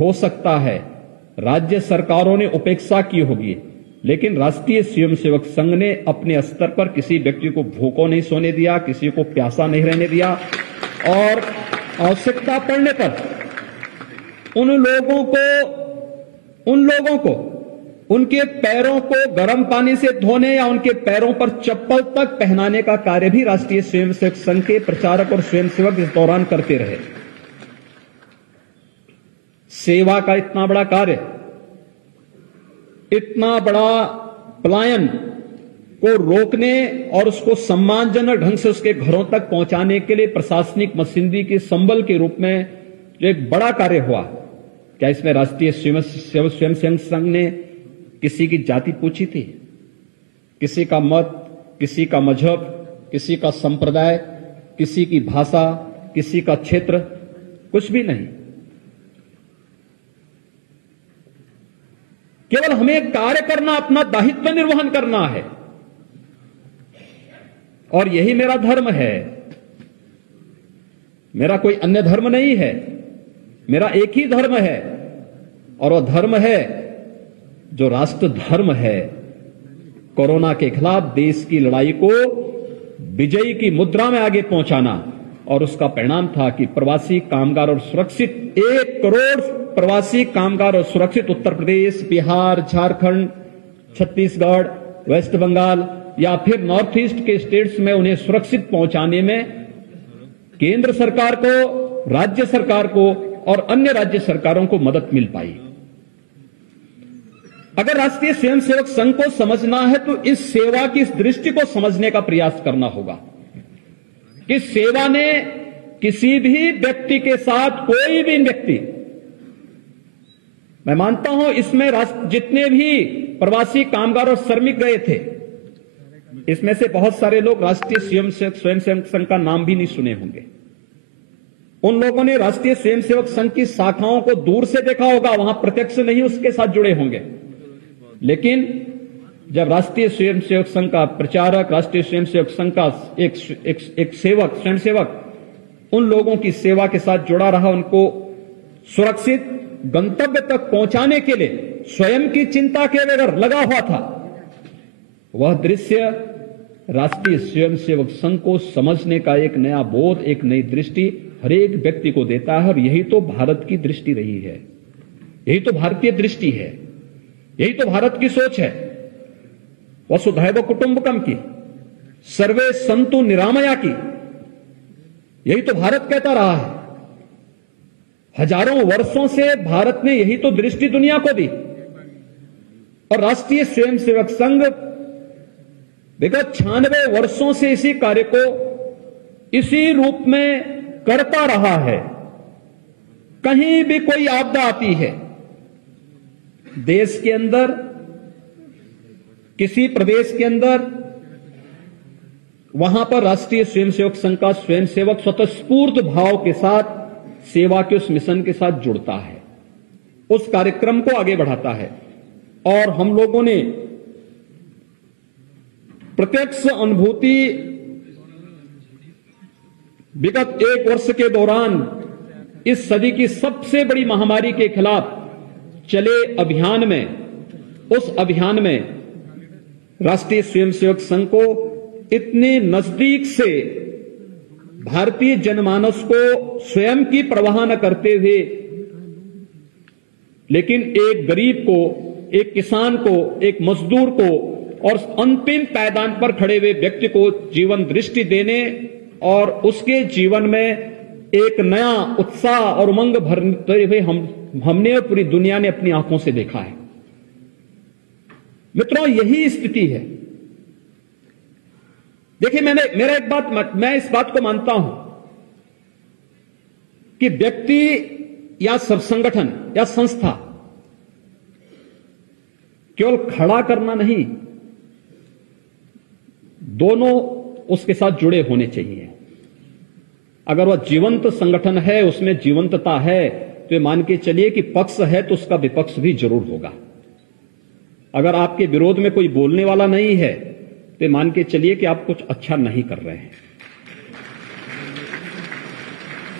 हो सकता है राज्य सरकारों ने उपेक्षा की होगी, लेकिन राष्ट्रीय स्वयंसेवक संघ ने अपने स्तर पर किसी व्यक्ति को भूखों नहीं सोने दिया, किसी को प्यासा नहीं रहने दिया, और आवश्यकता पड़ने पर उन लोगों को उनके पैरों को गर्म पानी से धोने या उनके पैरों पर चप्पल तक पहनाने का कार्य भी राष्ट्रीय स्वयंसेवक संघ के प्रचारक और स्वयंसेवक इस दौरान करते रहे। सेवा का इतना बड़ा कार्य, इतना बड़ा पलायन को रोकने और उसको सम्मानजनक ढंग से उसके घरों तक पहुंचाने के लिए प्रशासनिक मशीनरी के संबल के रूप में जो एक बड़ा कार्य हुआ, क्या इसमें राष्ट्रीय स्वयंसेवक संघ ने किसी की जाति पूछी थी? किसी का मत, किसी का मजहब, किसी का संप्रदाय, किसी की भाषा, किसी का क्षेत्र? कुछ भी नहीं। केवल हमें कार्य करना, अपना दायित्व निर्वहन करना है, और यही मेरा धर्म है। मेरा कोई अन्य धर्म नहीं है, मेरा एक ही धर्म है, और वह धर्म है जो राष्ट्र धर्म है। कोरोना के खिलाफ देश की लड़ाई को विजयी की मुद्रा में आगे पहुंचाना, और उसका परिणाम था कि प्रवासी कामगार और सुरक्षित 1 करोड़ प्रवासी कामगार और सुरक्षित उत्तर प्रदेश, बिहार, झारखंड, छत्तीसगढ़, वेस्ट बंगाल या फिर नॉर्थ ईस्ट के स्टेट्स में उन्हें सुरक्षित पहुंचाने में केंद्र सरकार को, राज्य सरकार को और अन्य राज्य सरकारों को मदद मिल पाई। अगर राष्ट्रीय स्वयंसेवक संघ को समझना है तो इस सेवा की इस दृष्टि को समझने का प्रयास करना होगा कि सेवा ने किसी भी व्यक्ति के साथ, कोई भी व्यक्ति, मैं मानता हूं इसमें जितने भी प्रवासी कामगार और श्रमिक गए थे, इसमें से बहुत सारे लोग राष्ट्रीय स्वयंसेवक संघ का नाम भी नहीं सुने होंगे। उन लोगों ने राष्ट्रीय स्वयंसेवक संघ की शाखाओं को दूर से देखा होगा, वहां प्रत्यक्ष नहीं उसके साथ जुड़े होंगे। लेकिन जब राष्ट्रीय स्वयंसेवक संघ का प्रचारक, राष्ट्रीय स्वयंसेवक संघ का एक स्वयंसेवक उन लोगों की सेवा के साथ जुड़ा रहा, उनको सुरक्षित गंतव्य तक पहुंचाने के लिए स्वयं की चिंता के बगैर लगा हुआ था, वह दृश्य राष्ट्रीय स्वयंसेवक संघ को समझने का एक नया बोध, एक नई दृष्टि हर एक व्यक्ति को देता है। और यही तो भारत की दृष्टि रही है, यही तो भारतीय दृष्टि है, यही तो भारत की सोच है। वसुधैव कुटुंबकम की, सर्वे संतु निरामया की, यही तो भारत कहता रहा है। हजारों वर्षों से भारत ने यही तो दृष्टि दुनिया को दी, और राष्ट्रीय स्वयंसेवक संघ विगत 96 वर्षों से इसी कार्य को इसी रूप में करता रहा है। कहीं भी कोई आपदा आती है, देश के अंदर, किसी प्रदेश के अंदर, वहां पर राष्ट्रीय स्वयंसेवक संघ का स्वयंसेवक स्वतःस्फूर्त भाव के साथ सेवा के उस मिशन के साथ जुड़ता है, उस कार्यक्रम को आगे बढ़ाता है। और हम लोगों ने प्रत्यक्ष अनुभूति विगत 1 वर्ष के दौरान इस सदी की सबसे बड़ी महामारी के खिलाफ चले अभियान में, उस अभियान में राष्ट्रीय स्वयंसेवक संघ को इतने नजदीक से भारतीय जनमानस को स्वयं की परवाह न करते हुए, लेकिन एक गरीब को, एक किसान को, एक मजदूर को और अंतिम पायदान पर खड़े हुए व्यक्ति को जीवन दृष्टि देने और उसके जीवन में एक नया उत्साह और उमंग भरते हुए हमने और पूरी दुनिया ने अपनी आंखों से देखा है। मित्रों, यही स्थिति है। देखिए, मैं इस बात को मानता हूं कि व्यक्ति या सब संगठन या संस्था केवल खड़ा करना नहीं, दोनों उसके साथ जुड़े होने चाहिए। अगर वह जीवंत संगठन है, उसमें जीवंतता है, तो ये मान के चलिए कि पक्ष है तो उसका विपक्ष भी जरूर होगा। अगर आपके विरोध में कोई बोलने वाला नहीं है तो मान के चलिए कि आप कुछ अच्छा नहीं कर रहे हैं।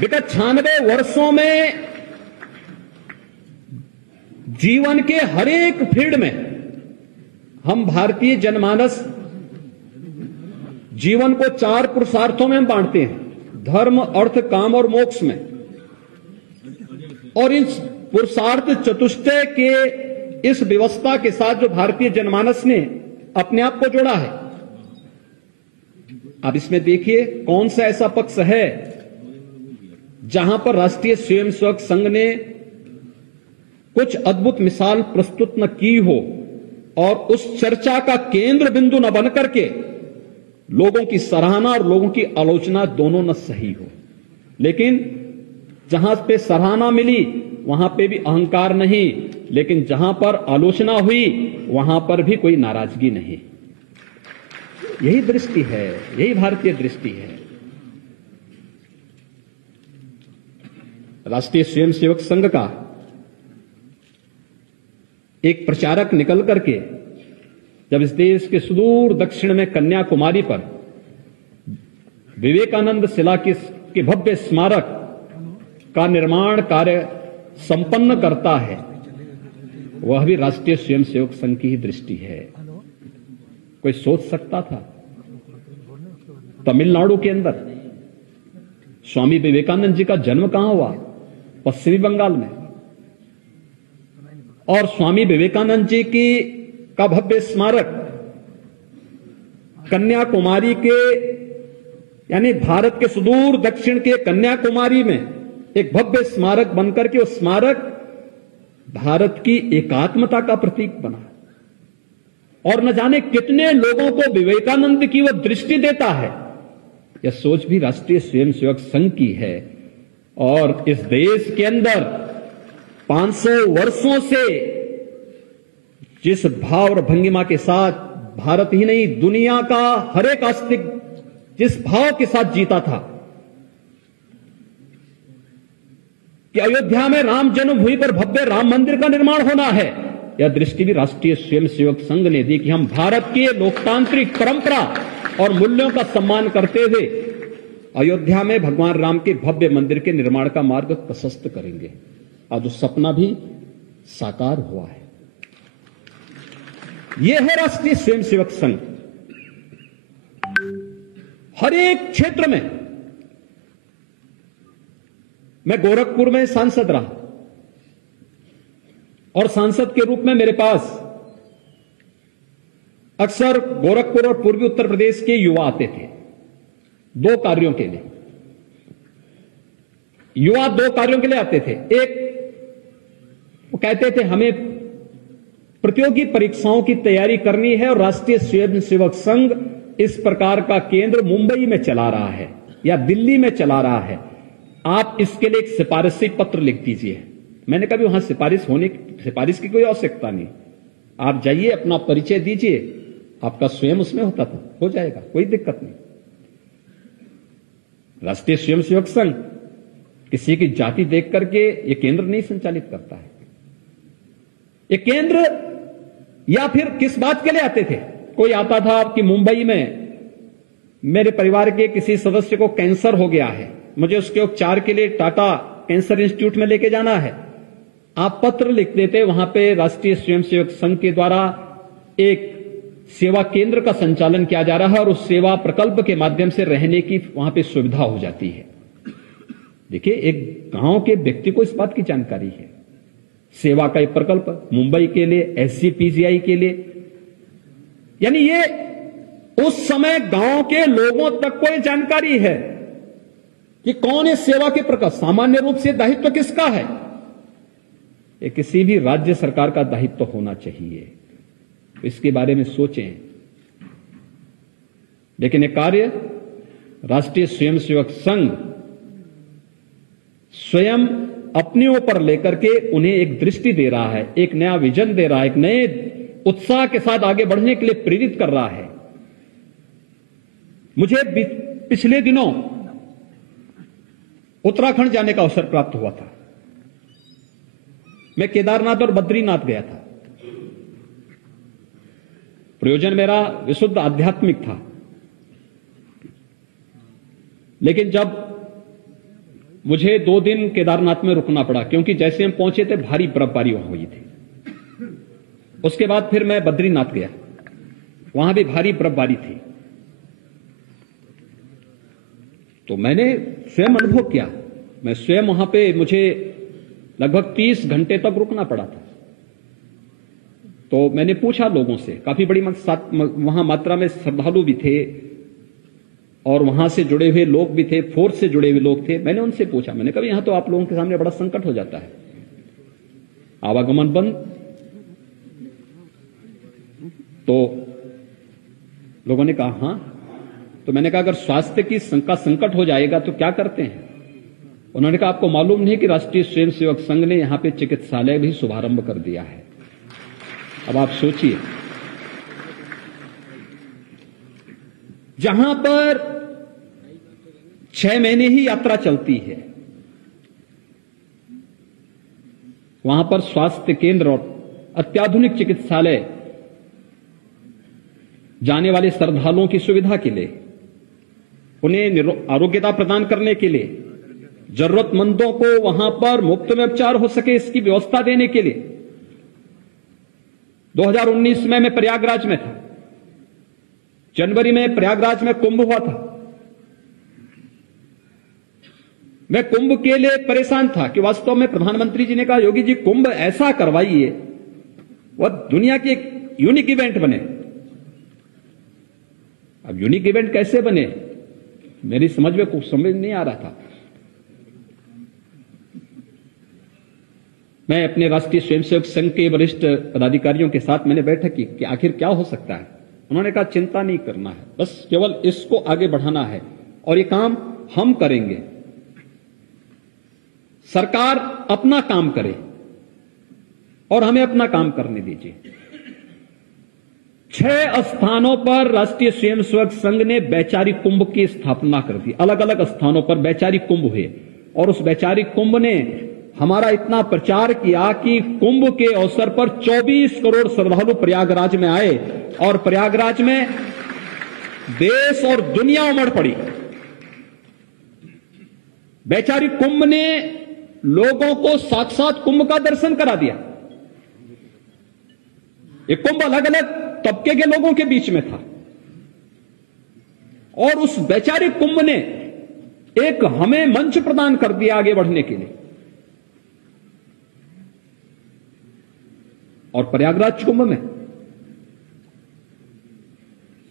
विगत 96 वर्षों में जीवन के हर एक फील्ड में हम भारतीय जनमानस जीवन को 4 पुरुषार्थों में हम बांटते हैं, धर्म, अर्थ, काम और मोक्ष में। और इस पुरुषार्थ चतुष्टय के इस व्यवस्था के साथ जो भारतीय जनमानस ने अपने आप को जोड़ा है, अब इसमें देखिए कौन सा ऐसा पक्ष है जहां पर राष्ट्रीय स्वयंसेवक संघ ने कुछ अद्भुत मिसाल प्रस्तुत न की हो और उस चर्चा का केंद्र बिंदु न बनकर के लोगों की सराहना और लोगों की आलोचना दोनों न सही हो। लेकिन जहां पे सराहना मिली वहां पे भी अहंकार नहीं, लेकिन जहां पर आलोचना हुई वहां पर भी कोई नाराजगी नहीं। यही दृष्टि है, यही भारतीय दृष्टि है। राष्ट्रीय स्वयंसेवक संघ का एक प्रचारक निकल करके जब इस देश के सुदूर दक्षिण में कन्याकुमारी पर विवेकानंद शिला के भव्य स्मारक का निर्माण कार्य संपन्न करता है, वह भी राष्ट्रीय स्वयंसेवक संघ की ही दृष्टि है। कोई सोच सकता था तमिलनाडु के अंदर स्वामी विवेकानंद जी का जन्म कहां हुआ? पश्चिमी बंगाल में। और स्वामी विवेकानंद जी का भव्य स्मारक कन्याकुमारी के, यानी भारत के सुदूर दक्षिण के कन्याकुमारी में एक भव्य स्मारक बनकर के उस स्मारक भारत की एकात्मता का प्रतीक बना। और न जाने कितने लोगों को विवेकानंद की वह दृष्टि देता है। यह सोच भी राष्ट्रीय स्वयंसेवक संघ की है। और इस देश के अंदर 500 वर्षों से जिस भाव और भंगिमा के साथ भारत ही नहीं दुनिया का हर एक आस्तिक जिस भाव के साथ जीता था कि अयोध्या में राम जन्मभूमि पर भव्य राम मंदिर का निर्माण होना है, यह दृष्टि भी राष्ट्रीय स्वयंसेवक संघ ने दी कि हम भारत की लोकतांत्रिक परंपरा और मूल्यों का सम्मान करते हुए अयोध्या में भगवान राम के भव्य मंदिर के निर्माण का मार्ग प्रशस्त करेंगे। आज वो सपना भी साकार हुआ है। यह है राष्ट्रीय स्वयंसेवक संघ। हर एक क्षेत्र में, मैं गोरखपुर में सांसद रहा और सांसद के रूप में मेरे पास अक्सर गोरखपुर और पूर्वी उत्तर प्रदेश के युवा आते थे 2 कार्यों के लिए। युवा 2 कार्यों के लिए आते थे। एक, वो कहते थे हमें प्रतियोगी परीक्षाओं की तैयारी करनी है और राष्ट्रीय स्वयंसेवक संघ इस प्रकार का केंद्र मुंबई में चला रहा है या दिल्ली में चला रहा है, आप इसके लिए एक सिफारिशी पत्र लिख दीजिए। मैंने कहा वहां सिफारिश की कोई आवश्यकता नहीं, आप जाइए अपना परिचय दीजिए, आपका स्वयं उसमें होता था, हो जाएगा, कोई दिक्कत नहीं। राष्ट्रीय स्वयंसेवक संघ किसी की जाति देख करके ये केंद्र नहीं संचालित करता है। ये केंद्र या फिर किस बात के लिए आते थे? कोई आता था कि मुंबई में मेरे परिवार के किसी सदस्य को कैंसर हो गया है, मुझे उसके उपचार के लिए टाटा कैंसर इंस्टीट्यूट में लेके जाना है। आप पत्र लिख देते, वहां पे राष्ट्रीय स्वयंसेवक संघ के द्वारा एक सेवा केंद्र का संचालन किया जा रहा है और उस सेवा प्रकल्प के माध्यम से रहने की वहां पे सुविधा हो जाती है। देखिए, एक गांव के व्यक्ति को इस बात की जानकारी है। सेवा का एक प्रकल्प मुंबई के लिए, SCPGI के लिए, यानी ये उस समय गांव के लोगों तक को ये जानकारी है कि कौन इस सेवा के प्रकार। सामान्य रूप से दायित्व किसका है? ये किसी भी राज्य सरकार का दायित्व होना चाहिए, इसके बारे में सोचें। लेकिन ये कार्य राष्ट्रीय स्वयंसेवक संघ स्वयं अपने ऊपर लेकर के उन्हें एक दृष्टि दे रहा है, एक नया विजन दे रहा है, एक नए उत्साह के साथ आगे बढ़ने के लिए प्रेरित कर रहा है। मुझे पिछले दिनों उत्तराखंड जाने का अवसर प्राप्त हुआ था। मैं केदारनाथ और बद्रीनाथ गया था। प्रयोजन मेरा विशुद्ध आध्यात्मिक था, लेकिन जब मुझे 2 दिन केदारनाथ में रुकना पड़ा, क्योंकि जैसे हम पहुंचे थे भारी बर्फबारी वहां हुई थी। उसके बाद फिर मैं बद्रीनाथ गया, वहां भी भारी बर्फबारी थी। तो मैंने स्वयं अनुभव किया, मैं स्वयं वहां पे, मुझे लगभग 30 घंटे तक रुकना पड़ा था। तो मैंने पूछा लोगों से, काफी बड़ी वहां मात्रा में श्रद्धालु भी थे और वहां से जुड़े हुए लोग भी थे, फोर्स से जुड़े हुए लोग थे। मैंने उनसे पूछा, मैंने कहा यहां तो आप लोगों के सामने बड़ा संकट हो जाता है, आवागमन बंद। तो लोगों ने कहा हां। तो मैंने कहा अगर स्वास्थ्य की संकट हो जाएगा तो क्या करते हैं? उन्होंने कहा आपको मालूम नहीं कि राष्ट्रीय स्वयंसेवक संघ ने यहां पे चिकित्सालय भी शुभारंभ कर दिया है। अब आप सोचिए, जहां पर 6 महीने ही यात्रा चलती है, वहां पर स्वास्थ्य केंद्र और अत्याधुनिक चिकित्सालय जाने वाले श्रद्धालुओं की सुविधा के लिए, उन्हें आरोग्यता प्रदान करने के लिए, जरूरतमंदों को वहां पर मुफ्त में उपचार हो सके इसकी व्यवस्था देने के लिए 2019 में मैं प्रयागराज में था। जनवरी में प्रयागराज में कुंभ हुआ था। मैं कुंभ के लिए परेशान था कि वास्तव में प्रधानमंत्री जी ने कहा योगी जी कुंभ ऐसा करवाइए वह दुनिया की एक यूनिक इवेंट बने। अब यूनिक इवेंट कैसे बने मेरी समझ में कुछ समझ नहीं आ रहा था। मैं अपने राष्ट्रीय स्वयंसेवक संघ के वरिष्ठ पदाधिकारियों के साथ मैंने बैठक की कि आखिर क्या हो सकता है। उन्होंने कहा चिंता नहीं करना है, बस केवल इसको आगे बढ़ाना है और ये काम हम करेंगे। सरकार अपना काम करे और हमें अपना काम करने दीजिए। 6 स्थानों पर राष्ट्रीय स्वयंसेवक संघ ने वैचारिक कुंभ की स्थापना कर दी। अलग अलग स्थानों पर वैचारिक कुंभ हुए और उस वैचारिक कुंभ ने हमारा इतना प्रचार किया कि कुंभ के अवसर पर 24 करोड़ श्रद्धालु प्रयागराज में आए और प्रयागराज में देश और दुनिया उमड़ पड़ी। वैचारिक कुंभ ने लोगों को साक्षात कुंभ का दर्शन करा दिया। ये कुंभ अलग अलग तबके के लोगों के बीच में था और उस वैचारिक कुंभ ने एक हमें मंच प्रदान कर दिया आगे बढ़ने के लिए। और प्रयागराज कुंभ में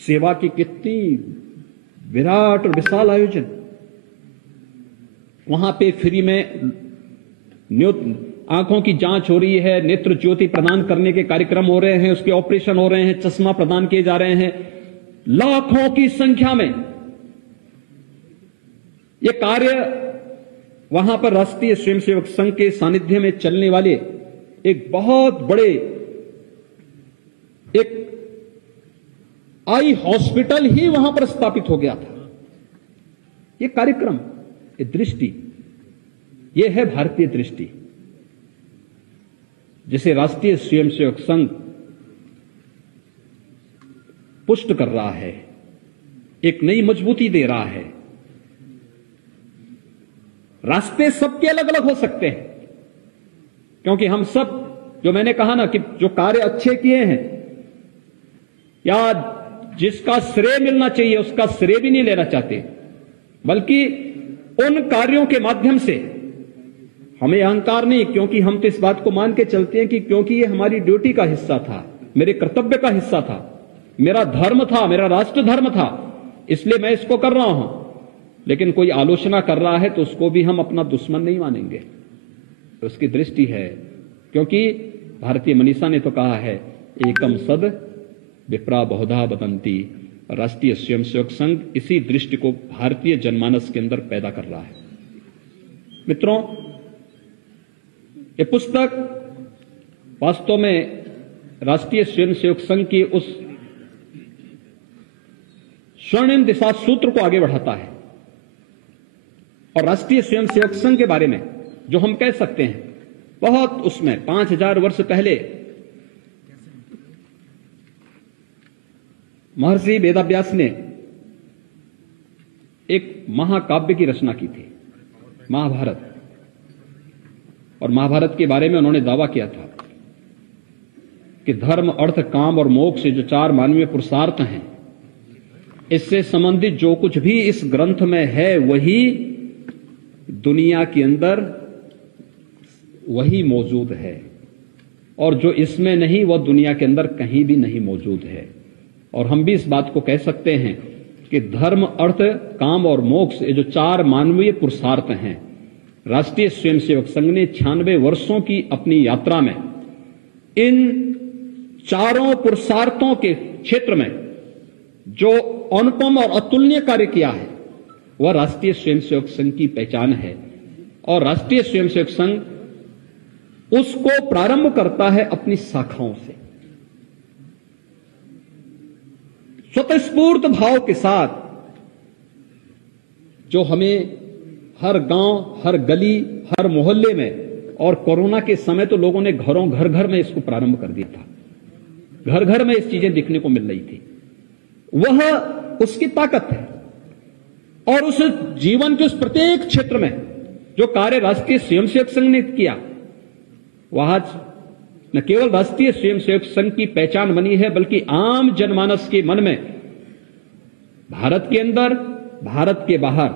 सेवा की कितनी विराट और विशाल आयोजन। वहां पे फ्री में आंखों की जांच हो रही है, नेत्र ज्योति प्रदान करने के कार्यक्रम हो रहे हैं, उसके ऑपरेशन हो रहे हैं, चश्मा प्रदान किए जा रहे हैं। लाखों की संख्या में यह कार्य वहां पर राष्ट्रीय स्वयंसेवक संघ के सानिध्य में चलने वाले एक बहुत बड़े एक आई हॉस्पिटल ही वहां पर स्थापित हो गया था। यह कार्यक्रम, ये दृष्टि, यह है भारतीय दृष्टि जिसे राष्ट्रीय स्वयंसेवक संघ पुष्ट कर रहा है, एक नई मजबूती दे रहा है। रास्ते सबके अलग अलग हो सकते हैं क्योंकि हम सब, जो मैंने कहा ना कि जो कार्य अच्छे किए हैं या जिसका श्रेय मिलना चाहिए उसका श्रेय भी नहीं लेना चाहते, बल्कि उन कार्यों के माध्यम से हमें अहंकार नहीं, क्योंकि हम तो इस बात को मान के चलते हैं कि क्योंकि ये हमारी ड्यूटी का हिस्सा था, मेरे कर्तव्य का हिस्सा था, मेरा धर्म था, मेरा राष्ट्र धर्म था, इसलिए मैं इसको कर रहा हूं। लेकिन कोई आलोचना कर रहा है तो उसको भी हम अपना दुश्मन नहीं मानेंगे। तो उसकी दृष्टि है, क्योंकि भारतीय मनीषा ने तो कहा है एकम सद विप्रा बहुधा वदंती। राष्ट्रीय स्वयंसेवक संघ इसी दृष्टि को भारतीय जनमानस के अंदर पैदा कर रहा है। मित्रों, ये पुस्तक वास्तव में राष्ट्रीय स्वयंसेवक संघ की उस स्वर्णिम दिशा सूत्र को आगे बढ़ाता है और राष्ट्रीय स्वयंसेवक संघ के बारे में जो हम कह सकते हैं बहुत, उसमें 5000 वर्ष पहले महर्षि वेदव्यास ने एक महाकाव्य की रचना की थी, महाभारत। और महाभारत के बारे में उन्होंने दावा किया था कि धर्म, अर्थ, काम और मोक्ष जो 4 मानवीय पुरुषार्थ हैं, इससे संबंधित जो कुछ भी इस ग्रंथ में है वही दुनिया के अंदर वही मौजूद है, और जो इसमें नहीं वह दुनिया के अंदर कहीं भी नहीं मौजूद है। और हम भी इस बात को कह सकते हैं कि धर्म, अर्थ, काम और मोक्ष ये जो 4 मानवीय पुरुषार्थ हैं, राष्ट्रीय स्वयंसेवक संघ ने 96 वर्षों की अपनी यात्रा में इन 4 पुरुषार्थों के क्षेत्र में जो अनुपम और अतुलनीय कार्य किया है वह राष्ट्रीय स्वयंसेवक संघ की पहचान है। और राष्ट्रीय स्वयंसेवक संघ उसको प्रारंभ करता है अपनी शाखाओं से, स्वतःस्फूर्त भाव के साथ, जो हमें हर गांव, हर गली, हर मोहल्ले में, और कोरोना के समय तो लोगों ने घर घर में इसको प्रारंभ कर दिया था, घर घर में इस चीजें दिखने को मिल रही थी। वह उसकी ताकत है। और उस जीवन के उस प्रत्येक क्षेत्र में जो कार्य राष्ट्रीय स्वयंसेवक संघ ने किया, वह आज न केवल राष्ट्रीय स्वयंसेवक संघ की पहचान बनी है, बल्कि आम जनमानस के मन में भारत के अंदर, भारत के बाहर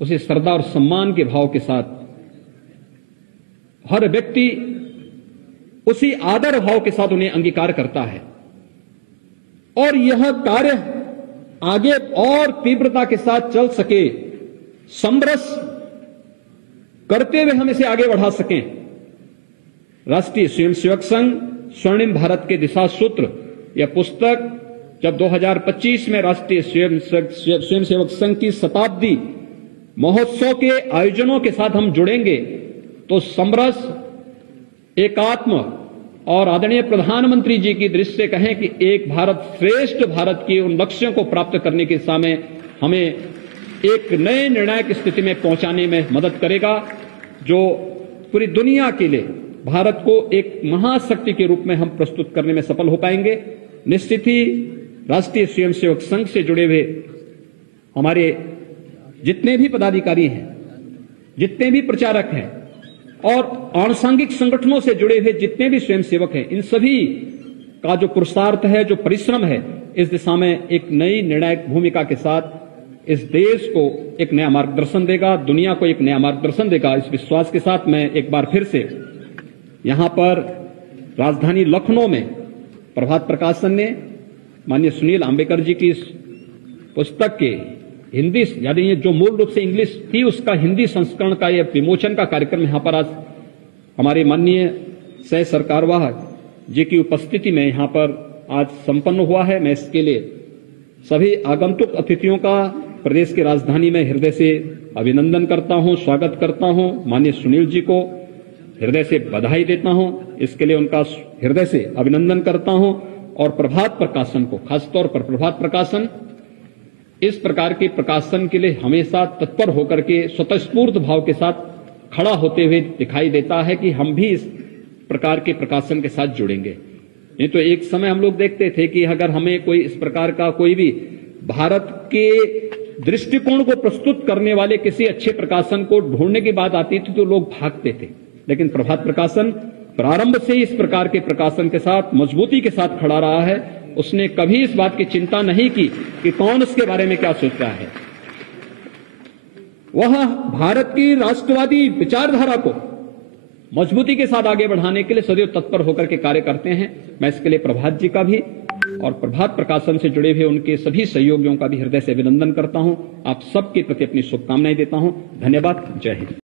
उसे श्रद्धा और सम्मान के भाव के साथ हर व्यक्ति उसी आदर भाव के साथ उन्हें अंगीकार करता है। और यह कार्य आगे और तीव्रता के साथ चल सके, समरस करते हुए हम इसे आगे बढ़ा सकें, राष्ट्रीय स्वयंसेवक संघ स्वर्णिम भारत के दिशा सूत्र यह पुस्तक जब 2025 में राष्ट्रीय स्वयंसेवक संघ की शताब्दी महोत्सव के आयोजनों के साथ हम जुड़ेंगे तो समरस, एकात्म और आदरणीय प्रधानमंत्री जी की दृष्टि से कहें कि एक भारत श्रेष्ठ भारत के उन लक्ष्यों को प्राप्त करने के समय हमें एक नए निर्णायक स्थिति में पहुंचाने में मदद करेगा, जो पूरी दुनिया के लिए भारत को एक महाशक्ति के रूप में हम प्रस्तुत करने में सफल हो पाएंगे। निश्चित ही राष्ट्रीय स्वयंसेवक संघ से जुड़े हुए हमारे जितने भी पदाधिकारी हैं, जितने भी प्रचारक हैं और आनुषंगिक संगठनों से जुड़े हुए जितने भी स्वयंसेवक हैं, इन सभी का जो पुरुषार्थ है, जो परिश्रम है, इस दिशा में एक नई निर्णायक भूमिका के साथ इस देश को एक नया मार्गदर्शन देगा, दुनिया को एक नया मार्गदर्शन देगा। इस विश्वास के साथ मैं एक बार फिर से यहां पर राजधानी लखनऊ में प्रभात प्रकाशन ने माननीय सुनील आंबेडकर जी की इस पुस्तक के हिंदी, यानी ये जो मूल रूप से इंग्लिश थी, उसका हिंदी संस्करण का यह विमोचन का कार्यक्रम यहां पर आज हमारे माननीय सह सरकारवाह जी की उपस्थिति में यहां पर आज संपन्न हुआ है। मैं इसके लिए सभी आगंतुक अतिथियों का प्रदेश की राजधानी में हृदय से अभिनंदन करता हूं, स्वागत करता हूं। माननीय सुनील जी को हृदय से बधाई देता हूं, इसके लिए उनका हृदय से अभिनंदन करता हूं। और प्रभात प्रकाशन को, खासतौर पर प्रभात प्रकाशन इस प्रकार के प्रकाशन के लिए हमेशा तत्पर होकर के स्वतःस्फूर्त भाव के साथ खड़ा होते हुए दिखाई देता है कि हम भी इस प्रकार के प्रकाशन के साथ जुड़ेंगे। नहीं तो एक समय हम लोग देखते थे कि अगर हमें कोई इस प्रकार का कोई भी भारत के दृष्टिकोण को प्रस्तुत करने वाले किसी अच्छे प्रकाशन को ढूंढने की बात आती थी तो लोग भागते थे, लेकिन प्रभात प्रकाशन प्रारंभ से इस प्रकार के प्रकाशन के साथ मजबूती के साथ खड़ा रहा है। उसने कभी इस बात की चिंता नहीं की कि कौन उसके बारे में क्या सोच रहा है। वह भारत की राष्ट्रवादी विचारधारा को मजबूती के साथ आगे बढ़ाने के लिए सदैव तत्पर होकर के कार्य करते हैं। मैं इसके लिए प्रभात जी का भी और प्रभात प्रकाशन से जुड़े हुए उनके सभी सहयोगियों का भी हृदय से अभिनंदन करता हूं। आप सबके प्रति अपनी शुभकामनाएं देता हूं। धन्यवाद। जय हिंद।